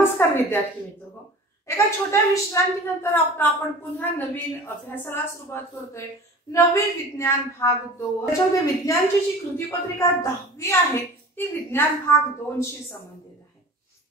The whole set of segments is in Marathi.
नमस्कार विद्यार्थी मित्र, एका छोट्या विश्रांतीनंतर आपण पुन्हा नवीन अभ्यासाला सुरुवात करतोय। नवीन विज्ञान भाग 2। त्याच्यामध्ये विज्ञानची जी कृतीपत्रिका 10वी आहे ती विज्ञान भाग 2 शी संबंधित आहे।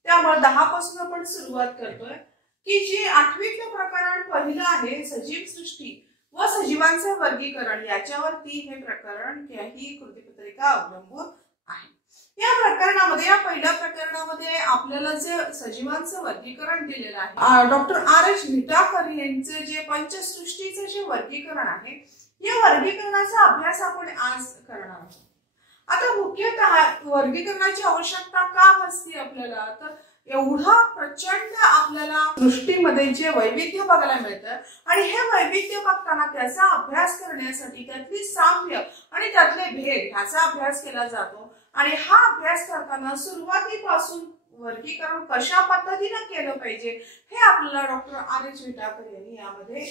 त्यामुळे 10 पासून आपण सुरुवात करतोय की जी 8वीतलं प्रकरण पहिलं आहे सजीव सृष्टी व सजीवांचे वर्गीकरण, याच्यावरती हे प्रकरण ही कृतीपत्रिका अवलंबून आहे। या प्रकरणामध्ये या पहिल्या प्रकरणामध्ये आपल्याला जे सजीवांचं वर्गीकरण दिलेलं आहे, डॉक्टर आर.एच. विटाकर यांचे जे पंचसृष्टीचे जे वर्गीकरण आहे, या वर्गीकरणाचा अभ्यास आपण आज करणार आहोत। आता मुख्यतः वर्गीकरणाची आवश्यकता का भासते आपल्याला, तर एवढा प्रचंड आपल्याला सृष्टीमध्ये जे वैविध्य बघायला मिळतं आणि हे वैविध्य बघताना त्याचा अभ्यास करण्यासाठी त्यातली साम्य आणि त्यातले भेद ह्याचा अभ्यास केला जातो। आणि हा अभ्यास करताना सुरुवातीपासून वर्गीकरण कशा पद्धतीने केलं पाहिजे हे आपल्याला डॉक्टर आर.एच. विटाकर यांनी यामध्ये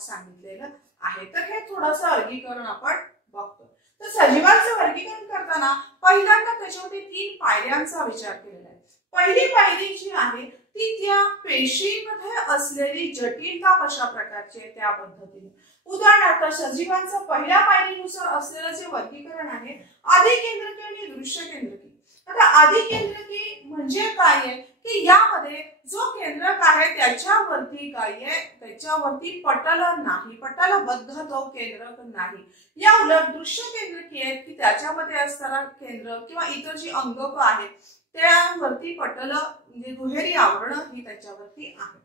सांगितलेलं आहे। तर हे थोडंसं वर्गीकरण आपण बघतो। तर सजीवांचं वर्गीकरण करताना पहिल्यांदा त्याच्यामध्ये 3 पायऱ्यांचा विचार केलेला आहे। पहिली पायरी जी आहे ती त्या पेशीमध्ये असलेली जटिलता कशा प्रकारची आहे त्या पद्धतीने। उदाहरणार्थ सजीवांचं पहिल्या पायरीनुसार असलेलं जे वर्गीकरण आहे आदिकेंद्रकी आणि दृश्य केंद्रकी। आता आदिकेंद्रकी म्हणजे काय आहे की यामध्ये जो केंद्रक आहे त्याच्यावरती काय आहे, त्याच्यावरती पटल नाही, पटलबद्ध तो केंद्रक नाही। या उलट दृश्य केंद्रकी आहे की त्याच्यामध्ये असणारा केंद्रक किंवा इतर जी अंगक आहेत त्यावरती पटल म्हणजे दुहेरी आवरण ही त्याच्यावरती आहे।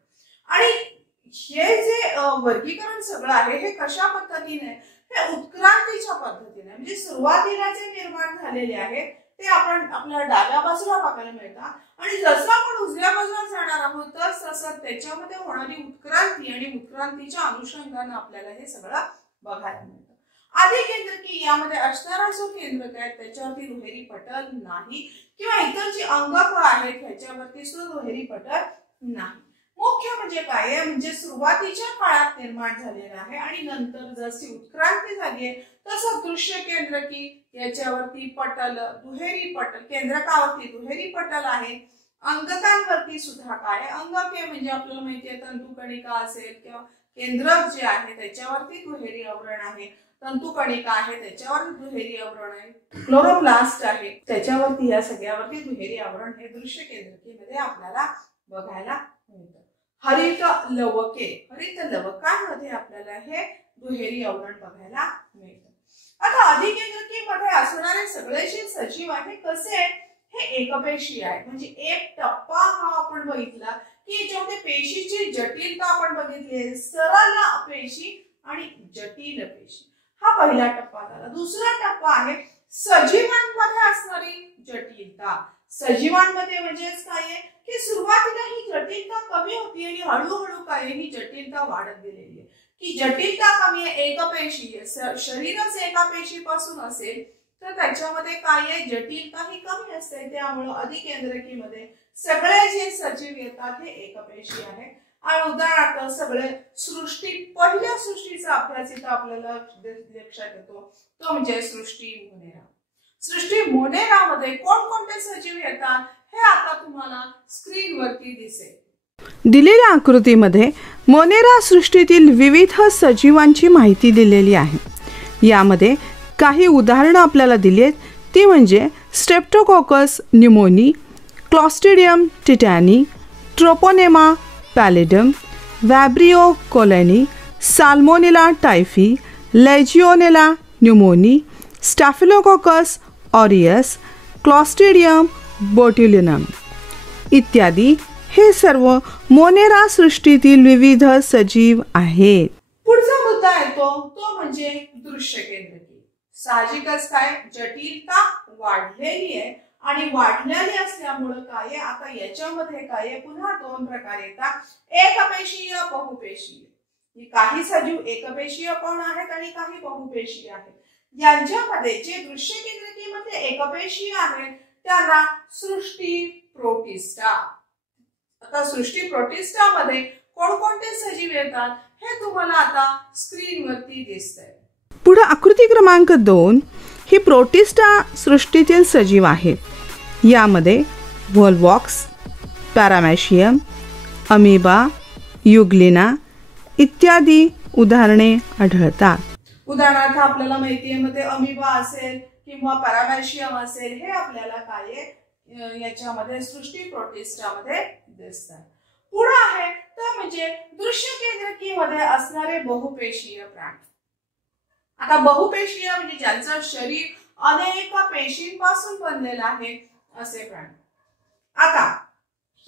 आणि हे जे वर्गीकरण सगळं आहे हे कशा पद्धतीने, हे उत्क्रांतीच्या पद्धतीने, म्हणजे सुरुवातीला जे निर्माण झालेले आहे ते आपण आपल्या डाव्या बाजूला बघायला मिळतात आणि जसं आपण उजव्या बाजूला जाणार आहोत तसं त्याच्यामध्ये होणारी उत्क्रांती आणि उत्क्रांतीच्या अनुषंगाने आपल्याला हे सगळं बघायला मिळतं। आदिकेंद्रकी यामध्ये असणारा जो केंद्रक आहे त्याच्यावरती दुहेरी पटल नाही किंवा इतर जी अंगक आहेत ह्याच्यावरती सुद्धा दुहेरी पटल नाही। मुख्य म्हणजे काय आहे, म्हणजे सुरुवातीच्या काळात निर्माण झालेला आहे आणि नंतर जशी उत्क्रांती झाली आहे तसं दृश्य केंद्रकी याच्यावरती पटल, दुहेरी पटल, केंद्रकावरती दुहेरी पटल आहे। अंगकांवरती सुद्धा काय आहे, अंगके म्हणजे आपल्याला माहिती आहे तंतुकणिका असेल किंवा केंद्रक जे आहे त्याच्यावरती दुहेरी आवरण आहे, तंतुकणिका आहे त्याच्यावर दुहेरी आवरण आहे, क्लोरोप्लास्ट आहे त्याच्यावरती, या सगळ्यावरती दुहेरी आवरण हे दृश्य केंद्रकीमध्ये आपल्याला बघायला मिळतं। हरित लवकांमध्ये आपल्याला हे दुहेरी आवरण बघायला मिळतं। आता आदिकेंद्रकीमध्ये असणारे सगळे जे सजीव आहे कसे, हे एकपेशीय आहे। म्हणजे एक टप्पा हा आपण बघितला की याच्यामध्ये पेशीची जटिलता आपण बघितली, सरळ पेशी आणि जटिल पेशी, हा पहिला टप्पा झाला। दुसरा टप्पा आहे सजीवांमध्ये असणारी जटिलता। सजीवांमध्ये म्हणजेच काय आहे की सुरुवातीला ही जटिलता कमी होती आणि हळूहळू काय ही जटिलता वाढत गेलेली आहे की जटिलता कमी आहे, एकपेशीय शरीरच एका पेशीपासून असेल तर त्याच्यामध्ये काय आहे जटिलता ही कमी असते। त्यामुळे आदिकेंद्रकीमध्ये सगळे जे सजीव येतात हे एकपेशी आहे। आणि उदाहरणार्थ सगळे सृष्टी, पहिल्या सृष्टीचा अभ्यास इथं आपल्याला लक्षात येतो तो म्हणजे सृष्टी मोनेरा। सृष्टी मोनेरामध्ये कोणकोणते सजीव येतात हे आता तुम्हाला स्क्रीनवरती दिसेल। दिलेल्या आकृतीमध्ये मोनेरा सृष्टीतील विविध सजीवांची माहिती दिलेली आहे। यामध्ये काही उदाहरणं आपल्याला दिली आहेत, ती म्हणजे Streptococcus pneumoniae, Clostridium tetani, Treponema pallidum, Vibrio कोलेनी, Salmonella typhi, Legionella pneumoniae, Staphylococcus aureus, Clostridium botulinum इत्यादी हे सर्व मोनेरा सृष्टीतील विविध सजीव आहेत। पुढचा मुद्दा येतो तो म्हणजे दृश्य केंद्रकी। साहजिकच काय जटिलता वाढलेली आहे आणि वाढलेली असल्यामुळे काय आहे, आता याच्यामध्ये काय आहे पुन्हा 2 प्रकार येतात, एकपेशीय, बहुपेशीय। काही सजीव एकपेशीय पण आहेत आणि काही बहुपेशीय आहेत। यांच्यामध्ये जे दृश्य केंद्रकीमध्ये एकपेशीय आहेत त्यांना सृष्टी प्रोटिस्टा। आता सृष्टी प्रोटिस्टा मध्ये कोणकोणते सजीव येतात हे तुम्हाला आता स्क्रीनवरती दिसतंय। पुढे आकृती क्रमांक 2 ही प्रोटिस्टा सृष्टीतील सजीव आहेत। यामध्ये व्होल्वॉक्स, पॅरामॅशियम, अमिबा, युग्लिना इत्यादी उदाहरणे आढळतात. उदाहरणार्थ आपल्याला माहिती आहे मध्ये अमिबा असेल किंवा पॅरामॅशियम असेल, हे आपल्याला काय याच्यामध्ये सृष्टी प्रोटिस्टामध्ये दिसतात. पुढे आहे तर म्हणजे दृश्य केंद्रकीमध्ये असणारे बहुपेशीय प्राणी. आता बहुपेशीय म्हणजे ज्यांचं शरीर अनेक पेशींपासून बनलेलं आहे असे प्राणी. आता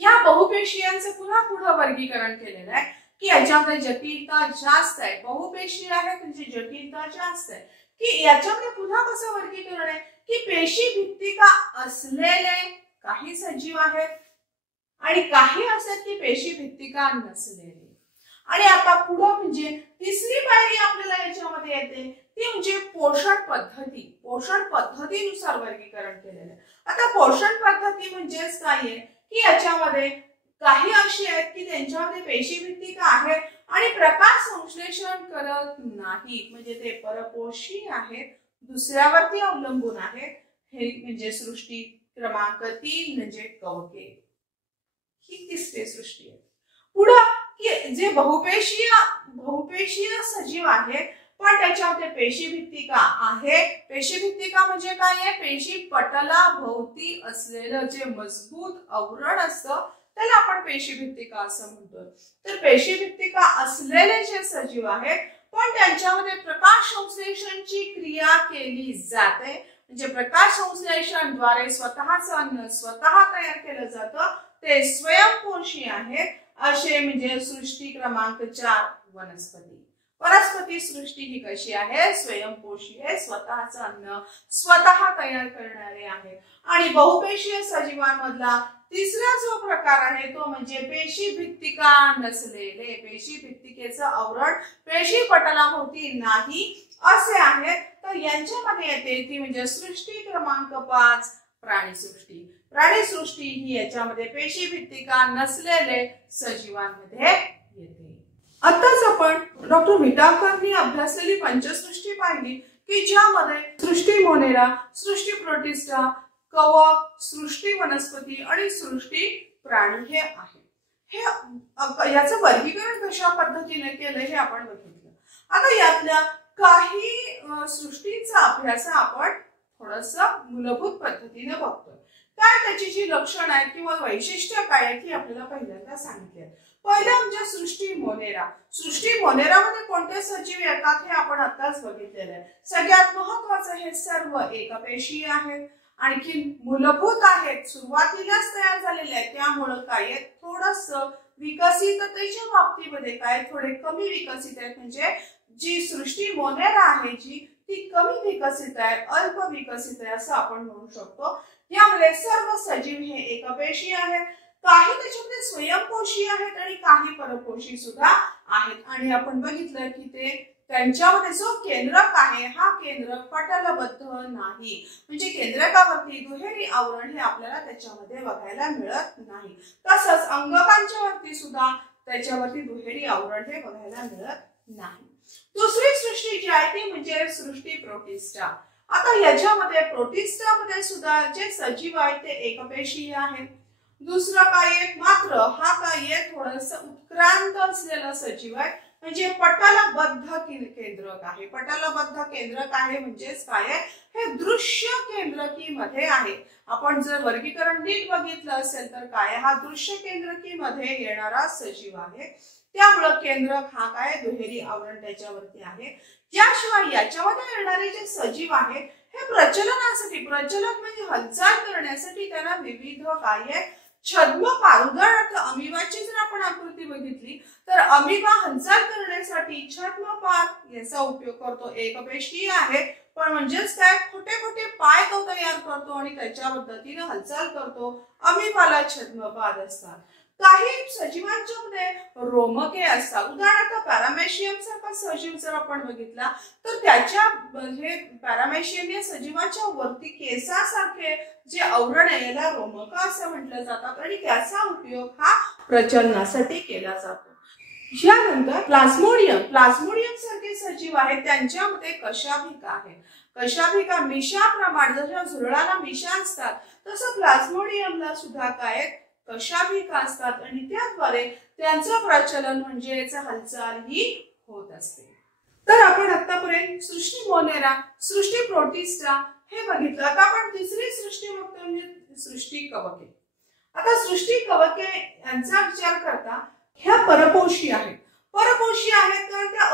या बहुपेशीयांचे पुन्हा पुढे वर्गीकरण केलेलं आहे की याच्यामध्ये जटिलता जास्त आहे. बहुपेशीय आहे म्हणजे जटिलता जास्त आहे. की याच्यामध्ये पुन्हा कसं वर्गीकरण आहे की पेशी भित्तिका असलेले काही सजीव आहेत आणि काही असतात की पेशी भित्तिका नसलेले. आणि आता पुढे म्हणजे तिसरी पायरी आपल्याला याच्यामध्ये येते ती म्हणजे पोषण पद्धती. पोषण पद्धतीनुसार वर्गीकरण केलेलं आहे. आता पोषण पद्धती म्हणजेच काय आहे की याच्यामध्ये काही अशी आहेत की त्यांच्यामध्ये पेशी भित्तिका आहे आणि प्रकाश संश्लेषण करत नाहीत, म्हणजे ते परपोषी आहेत, दुसऱ्यावरती अवलंबून आहेत. हे म्हणजे सृष्टी क्रमांक 3 म्हणजे कवके. ही तिसरी सृष्टी आहे. पुढे की जे बहुपेशीय सजीव आहेत पण त्याच्यामध्ये पेशी भित्तिका आहे. पेशी भित्तिका म्हणजे काय आहे, पेशी पटला भोवती असलेलं जे मजबूत आवरण असतं त्याला आपण पेशी भित्तिका असं म्हणतो. तर पेशी भित्तिका असलेले जे सजीव आहेत पण त्यांच्यामध्ये प्रकाश संश्लेषणची क्रिया केली जाते, म्हणजे प्रकाश संश्लेषण द्वारे स्वतःचं अन्न स्वतः तयार केलं जातं, ते स्वयंपोषी आहेत असे म्हणजे सृष्टी क्रमांक 4 वनस्पती. वनस्पती सृष्टी ही कशी आहे, स्वयंपोषी आहे, स्वतःचं अन्न स्वतः तयार करणारे आहे. आणि बहुपेशीय सजीवांमधला तिसरा जो प्रकार आहे तो म्हणजे पेशी भित्तिका नसलेले. पेशी भित्तिकेचं आवरण पेशी पटलाभोवती नाही असे आहेत. तर यांच्यामध्ये येते ती म्हणजे सृष्टी क्रमांक 5 प्राणीसृष्टी. प्राणीसृष्टी ही याच्यामध्ये पेशी भित्तिका नसलेले सजीवांमध्ये येते. आताच आपण डॉक्टर व्हिटाकरनी अभ्यासलेली पंचसृष्टी पाहिली की ज्यामध्ये सृष्टी मोनेरा, सृष्टी प्रोटिस्टा, कवक, सृष्टी वनस्पती आणि सृष्टी प्राणी हे आहे. हे याचं वर्गीकरण कशा पद्धतीने केलं हे आपण बघितलं. आता यातल्या काही सृष्टींचा अभ्यास आपण थोडंसं मूलभूत पद्धतीने बघतोय. काय त्याची जी लक्षणं आहेत किंवा वैशिष्ट्य काय आहेत ती आपल्याला पहिल्यांदा सांगितली आहेत. पहिलं म्हणजे सृष्टी मोनेरा. सृष्टी मोनेरामध्ये कोणते सजीव येतात हे आपण आताच बघितलेलं आहे. सगळ्यात महत्त्वाचं हे सर्व एकपेशीय आहेत, आणखी मूलभूत आहेत, सुरुवातीलाच तयार झालेले आहेत, त्यामुळे काय थोडंसं विकसिततेच्या बाबतीमध्ये काय थोडे कमी विकसित आहेत. म्हणजे जी सृष्टी मोनेरा आहे जी ती कमी विकसित आहे, अल्प विकसित आहे असं आपण म्हणू शकतो. यामध्ये सर्व सजीव हे एकपेशीय आहेत, काही त्याच्यामध्ये स्वयंपोषी आहेत आणि काही परपोषी सुद्धा आहेत. आणि आपण बघितलं की ते त्यांच्यामध्ये जो केंद्रक आहे हा केंद्रक पटलबद्ध नाही, म्हणजे केंद्रकावरती दुहेरी आवरण हे आपल्याला त्याच्यामध्ये बघायला मिळत नाही. तसंच अंगकांच्या वरती सुद्धा त्याच्यावरती दुहेरी आवरण हे बघायला मिळत नाही. दुसरी सृष्टी जी आहे ती म्हणजे सृष्टी प्रोटिस्टा. आता याच्यामध्ये प्रोटिस्टामध्ये सुद्धा जे सजीव आहेत ते एकपेशीय आहेत. दुसरं काय मात्र हा काय थोडंसं उत्क्रांत असलेला सजीव आहे, म्हणजे पटलबद्ध केंद्रक आहे. पटलबद्ध केंद्रक आहे म्हणजेच काय हे दृश्य केंद्रकीमध्ये आहे. आपण जर वर्गीकरण नीट बघितलं असेल तर काय हा दृश्य केंद्रकीमध्ये येणारा सजीव आहे. त्यामुळे केंद्रक हा काय दुहेरी आवरण त्याच्यावरती आहे. याशिवाय याच्यामध्ये येणारे जे सजीव आहेत हे प्रजननासाठी, प्रजनन म्हणजे हालचाल करण्यासाठी त्यांना विविध काय छद्म पारुदळ अमिबाची जर आपण आकृती बघितली तर अमिबा हालचाल करण्यासाठी छद्मपाद याचा उपयोग करतो. एकपेशीय आहे पण म्हणजेच काय खोटे खोटे पाय तो तयार करतो आणि त्याच्या पद्धतीने हालचाल करतो. अमिबाला छद्मपाद असतात. काही सजीवांच्या मध्ये रोमके असतात. उदाहरणार्थ पॅरामेशियम सारखा सजीव जर आपण बघितला तर त्याच्या हे पॅरामेशियम या सजीवाच्या वरती केसासारखे जे आवरण आहे याला रोमक असं म्हटलं जातं आणि त्याचा उपयोग हा प्रजननासाठी केला जातो. यानंतर प्लाझ्मोडियम. प्लाझ्मोडियम सारखे सजीव आहेत त्यांच्यामध्ये कशाभिका आहे. कशाभिका मिशाप्रमाणे जशा झुरळाला मिशा असतात तसं प्लाझ्मोडियमला सुद्धा काय कशा भीका असतात आणि त्याद्वारे त्यांचं प्रचलन म्हणजेच हालचाल ही होत असते. तर आपण आतापर्यंत सृष्टी मोनेरा, सृष्टी प्रोटिस्टा हे बघितलं. आता आपण तिसरी सृष्टी बघतो म्हणजे सृष्टी कवके. आता सृष्टी कवके यांचा विचार करता ह्या परपोषी आहेत. परपोषी आहेत कारण त्या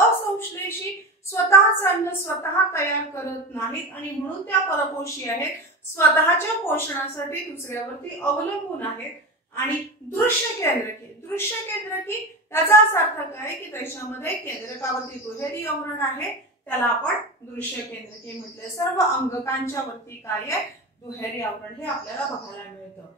असंश्लेषी स्वतःच अन्न स्वतः तयार करत नाहीत आणि म्हणून त्या परपोषी आहेत. स्वतःच्या पोषणासाठी दुसऱ्यावरती अवलंबून आहेत. आणि दृश्य केंद्रकी त्याचाच अर्थ काय की त्याच्यामध्ये केंद्रकावरती दुहेरी आवरण आहे, त्याला आपण दृश्य केंद्रकी म्हटले. सर्व अंगकांच्या वरती काय आहे, दुहेरी आवरण हे आपल्याला बघायला मिळतं.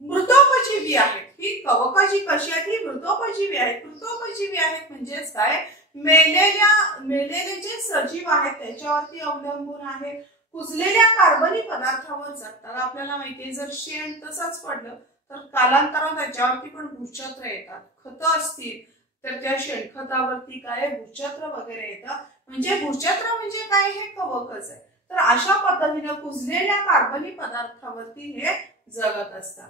मृतोपजीवी आहेत. ही कवकं जी कशी आहेत, ही मृतोपजीवी आहेत. मृतोपजीवी आहेत म्हणजेच काय, मेलेले जे सजीव आहेत त्याच्यावरती अवलंबून आहेत. कुजलेल्या कार्बनी पदार्थावर जगतात. आपल्याला माहितीये जर शेण तसंच पडलं तर कालांतराने त्याच्यावरती पण भूछत्र येतात. खतं असतील तर त्या शेणखतावरती काय भूछत्र वगैरे येतात. म्हणजे भूछत्र म्हणजे काय, हे कवकच आहे. तर अशा पद्धतीने कुजलेल्या कार्बनी पदार्थावरती हे जगत असतात.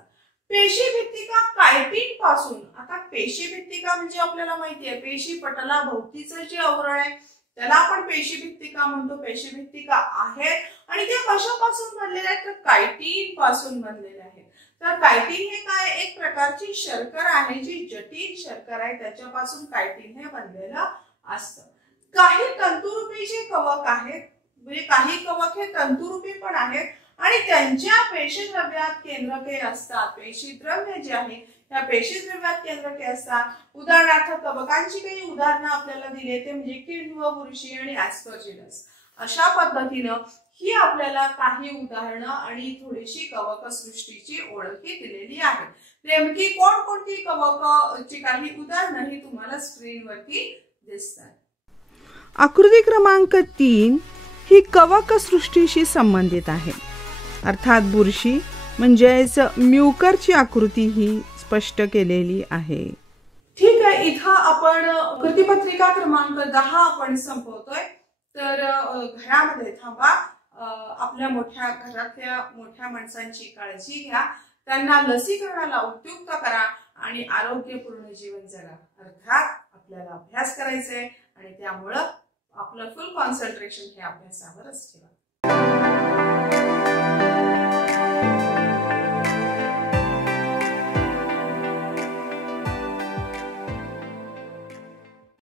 पेशी भित्तिका कायटिन पासून. आता पेशी भित्तिका म्हणजे आपल्याला माहितीये पेशी पटला भोवतीचं जे आवरण आहे त्याला आपण पेशी भित्तिका म्हणतो. पेशी भित्तिका आहेत आणि ते कशापासून बनलेले आहेत तर कायटिन पासून बनलेले आहेत. तर कायटिन हे काय, एक प्रकारची शर्करा आहे जी जटिल शर्करा आहे, त्याच्यापासून कायटिन हे बनलेलं असतं. काही तंतुरूपी जे कवक आहेत म्हणजे काही कवक हे तंतुरूपी पण आहेत आणि त्यांच्या पेशीद्रव्यात केंद्रके असतात. पेशीद्रव्य जे आहे त्या पेशीद्रव्यात केंद्रके असतात. उदाहरणार्थ कवकांची काही उदाहरणं आपल्याला दिली ते म्हणजे किण्व, बुरशी आणि ऍस्परजिलस. अशा पद्धतीनं ही आपल्याला काही उदाहरणं आणि थोडीशी कवक सृष्टीची ओळखी दिलेली आहे. नेमकी कोणकोणती कवकची काही उदाहरणं ही तुम्हाला स्क्रीनवरती दिसतात. आकृती क्रमांक 3 ही कवक सृष्टीशी संबंधित आहे. अर्थात बुरशी म्हणजेच म्युकरची आकृती ही स्पष्ट केलेली आहे. ठीक आहे, इथं आपण कृतीपत्रिका क्रमांक 10 आपण संपवतोय. तर घरामध्ये थांबा, आपल्या घरातल्या मोठ्या माणसांची काळजी घ्या, त्यांना लसीकरणाला उपयुक्त करा आणि आरोग्यपूर्ण जीवन जगा. अर्थात आपल्याला अभ्यास करायचा आहे आणि त्यामुळं आपलं फुल कॉन्सन्ट्रेशन हे अभ्यासावरच ठेवा.